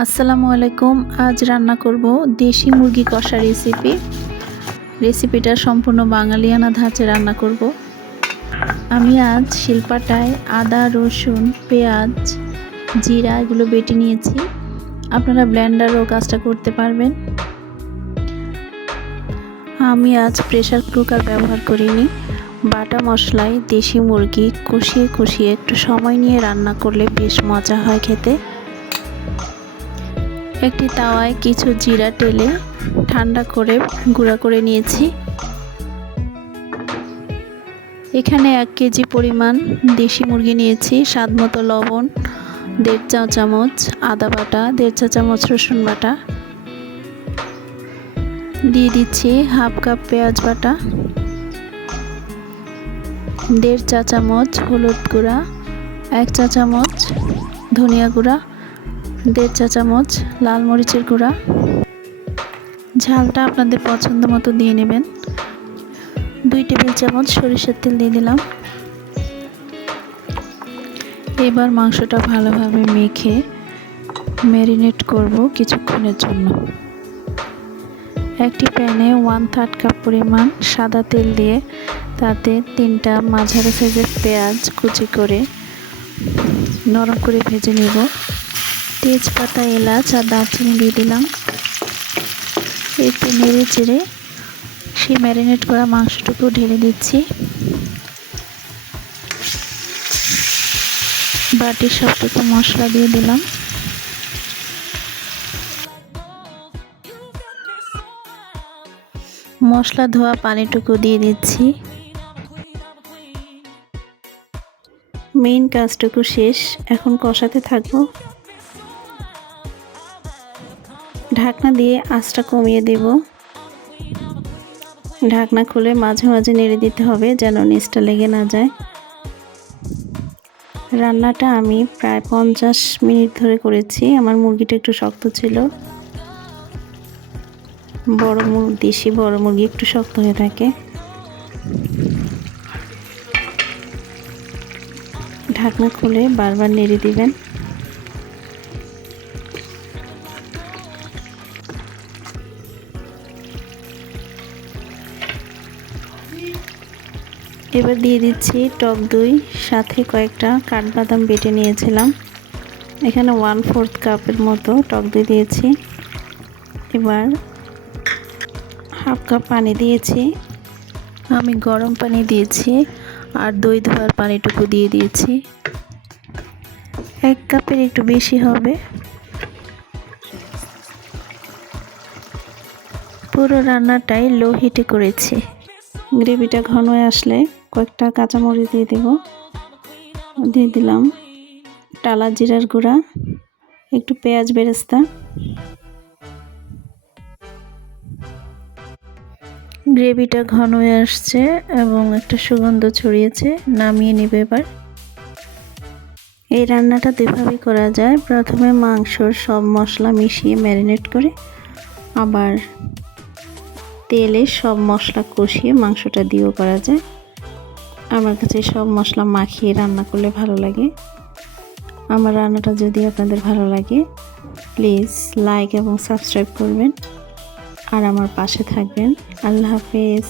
আসসালামু আলাইকুম। আজ রান্না করব দেশি মুরগি কষা রেসিপি। রেসিপিটা সম্পূর্ণ বাঙালিয়ানা ধাঁচে রান্না করব। আমি আজ শিলপাটায় আদা, রসুন, পেঁয়াজ, জিরা এগুলো বেটে নিয়েছি। আপনারা ব্লেন্ডারও কাজটা করতে পারবেন। আমি আজ প্রেশার কুকার ব্যবহার করিনি। বাটা মশলায় দেশি মুরগি কষিয়ে কষিয়ে একটু সময় নিয়ে রান্না করলে বেশ মজা হয় খেতে। একটি তাওয়ায় কিছু জিরা টেলে ঠান্ডা করে গুঁড়া করে নিয়েছি। এখানে এক কেজি পরিমাণ দেশি মুরগি নিয়েছি স্বাদ মতো লবণ, দেড় চা চামচ, আদা বাটা, দেড় চা চামচ রসুন বাটা। দিয়ে দিচ্ছি হাফ কাপ পেঁয়াজ বাটা, দেড় চা চামচ হলুদ গুঁড়া, এক চা চামচ ধনিয়া গুঁড়া দেড় চা চামচ লাল মরিচের গুঁড়া। ঝালটা আপনাদের পছন্দ মতো দিয়ে নেবেন। দুই টেবিল চামচ সরিষার তেল দিয়ে দিলাম। এবার মাংসটা ভালোভাবে মেখে ম্যারিনেট করব কিছুক্ষণের জন্য। একটি প্যানে ওয়ান থার্ড কাপ পরিমাণ সাদা তেল দিয়ে তাতে তিনটা মাঝারি সাইজের পেঁয়াজ কুচি করে নরম করে ভেজে নেব। তেজপাতা, এলাচ আর দারচিনি দিয়ে দিলাম। একটু নেড়ে চেড়ে সেই ম্যারিনেট করা মাংসটুকু ঢেলে দিচ্ছি। বাটির সবটুকু মশলা দিয়ে দিলাম। মশলা ধোয়া পানিটুকু দিয়ে দিচ্ছি। মেইন কাজটুকু শেষ। এখন কষাতে থাকব। ঢাকনা দিয়ে আঁচটা কমিয়ে দেব। ঢাকনা খুলে মাঝে মাঝে নেড়ে দিতে হবে যেন নিচটা লেগে না যায়। রান্নাটা আমি প্রায় পঞ্চাশ মিনিট ধরে করেছি। আমার মুরগিটা একটু শক্ত ছিল। বড় মুরগি দেশি বড় মুরগি একটু শক্ত হয়ে থাকে। ঢাকনা খুলে বারবার নেড়ে দিবেন। এবার দিয়ে দিচ্ছি টক দই, সাথে কয়েকটা কাঠবাদাম বেটে নিয়েছিলাম। এখানে ওয়ান ফোর্থ কাপের মতো টক দই দিয়েছি। এবার হাফ কাপ পানি দিয়েছি। আমি গরম পানি দিয়েছি আর দই ধোয়ার পানিটুকু দিয়ে দিয়েছি। এক কাপের একটু বেশি হবে। পুরো রান্নাটাই লো হিটে করেছি। গ্রেভিটা ঘন আসলে কয়েকটা কাঁচামরিচ দিয়ে দেব। দিয়ে দিলাম টালা জিরার গুঁড়া, একটু পেঁয়াজ বেরেস্তা। গ্রেভিটা ঘন হয়ে আসছে এবং একটা সুগন্ধ ছড়িয়েছে, নামিয়ে নেবে এবার। এই রান্নাটা দুভাবেই করা যায়, প্রথমে মাংসর সব মশলা মিশিয়ে ম্যারিনেট করে আবার তেলে সব মশলা কষিয়ে মাংসটা দিয়েও করা যায়। আমার কাছে সব মশলা মাখিয়ে রান্না করলে ভালো লাগে। আমার রান্নাটা যদি আপনাদের ভালো লাগে প্লিজ লাইক এবং সাবস্ক্রাইব করবেন। আর আমার পাশে থাকবেন। আল্লাহ হাফেজ।